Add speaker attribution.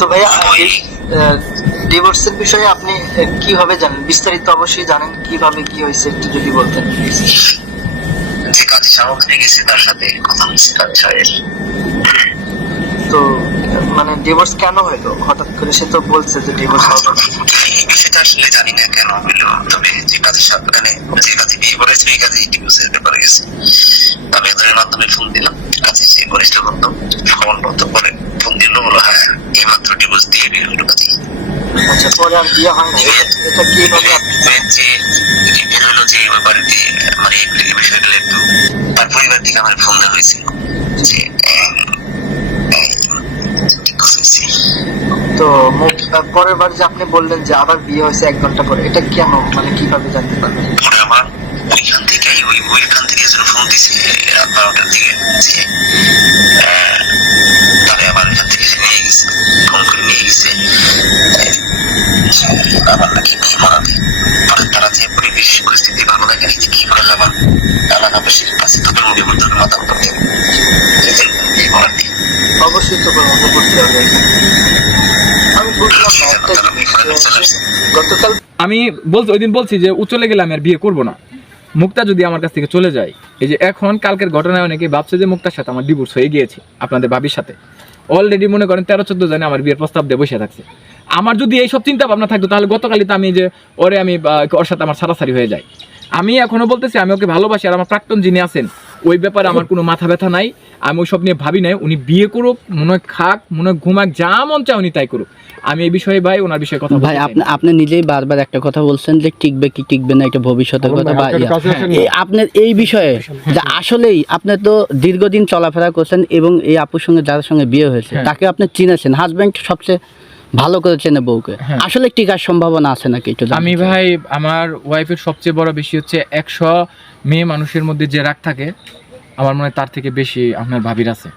Speaker 1: তো ভাইয়া ডিভোর্সের বিষয়ে আপনি কীভাবে জানেন? বিস্তারিত অবশ্যই জানেন কীভাবে কি হয়েছে একটু যদি বলতেন।
Speaker 2: যে কাজে গেছে তার সাথে কথা কাজ সাহেব
Speaker 1: তো মানে ডিভোর্স কেন হলো হঠাৎ করে সে তো বলছে যে ডিভোর্স হবে।
Speaker 2: সেটা আসলে জানি না কেন হইল। তবে যে কাজের সাথে মানে যে কাজে বিয়ে করেছে এই কাজে ডিভোর্সের ব্যাপারে গেছে। আমি ওদের মাধ্যমে ফোন দিলাম। কাজে যে ঘনিষ্ঠ বন্ধু ফোন বন্ধ করে ফোন দিল বলো হ্যাঁ এই মাত্র ডিভোর্স দিয়ে বিয়ে হলো কাজে
Speaker 1: আচ্ছা পরে আর বিয়ে হয় না এটা- কীভাবে
Speaker 2: যে বের হলো যে বাড়িতে মানে এই বিষয়গুলো একটু তার পরিবার থেকে আমার ফোন দেওয়া হয়েছিল যে
Speaker 1: তো পরের বার যে আপনি বললেন যে আবার বিয়ে হয়েছে এক ঘণ্টা পরে এটা কেন? মানে কীভাবে জানতে পারবেন
Speaker 2: পরে আমার ওইখান থেকে ওই ওইখান থেকে ফোন দিছে রাত বারোটার দিকে যে আহ, তারে আবার এখান থেকে সে নিয়ে গেছে ফোন করে নিয়ে গেছে আহ, আবার নাকি নিয়ে মারাতে পরে তারা যে পরিবেশ পরিস্থিতি ভালো লাগে কি কাছে করতে
Speaker 1: অবশ্যই তো করতে হবে। আমি বুঝলাম গতকাল
Speaker 3: আমি বলছি ওই দিন বলছি যে ও চলে গেলে আমি আর বিয়ে করব না। মুক্তা যদি আমার কাছ থেকে চলে যায় এই যে এখন কালকের ঘটনায় অনেকে ভাবছে যে মুক্তার সাথে আমার ডিভোর্স হয়ে গিয়েছে আপনাদের ভাবির সাথে। অলরেডি মনে করেন তেরো চোদ্দ জনে আমার বিয়ের প্রস্তাব দিয়ে বসে থাকছে। আমার যদি এইসব চিন্তা ভাবনা থাকতো তাহলে গতকালই তো আমি যে ওরে আমি ওর সাথে আমার সারাসারি হয়ে যায়। আমি এখনও বলতেছি আমি ওকে ভালোবাসি আর আমার প্রাক্তন যিনি আছেন ওই ব্যাপারে আমার কোনো মাথা ব্যথা নাই। আমি ওইসব নিয়ে ভাবি নাই উনি বিয়ে করুক মনে হয় খাক মনে হয় ঘুমাক যা মন চায় উনি তাই করুক। আমি এই বিষয়ে ভাই ওনার বিষয়ে কথা
Speaker 4: ভাই আপনি আপনি নিজেই বারবার একটা কথা বলছেন যে টিকবে কি টিকবে না এটা ভবিষ্যতের কথা বা আপনার এই বিষয়ে যে আসলেই আপনি তো দীর্ঘদিন চলাফেরা করছেন এবং এই আপুর সঙ্গে যার সঙ্গে বিয়ে হয়েছে
Speaker 3: হ্যাঁ।
Speaker 4: তাকে আপনি চিনেছেন হাজব্যান্ড সবচেয়ে ভালো করে চেনে বউকে।
Speaker 3: হ্যাঁ।
Speaker 4: আসলে টিকার সম্ভাবনা আছে নাকি একটু
Speaker 3: আমি ভাই আমার ওয়াইফের সবচেয়ে বড় বেশি হচ্ছে একশো মেয়ে মানুষের মধ্যে যে রাগ থাকে আমার মনে হয় তার থেকে বেশি আপনার ভাবির আছে।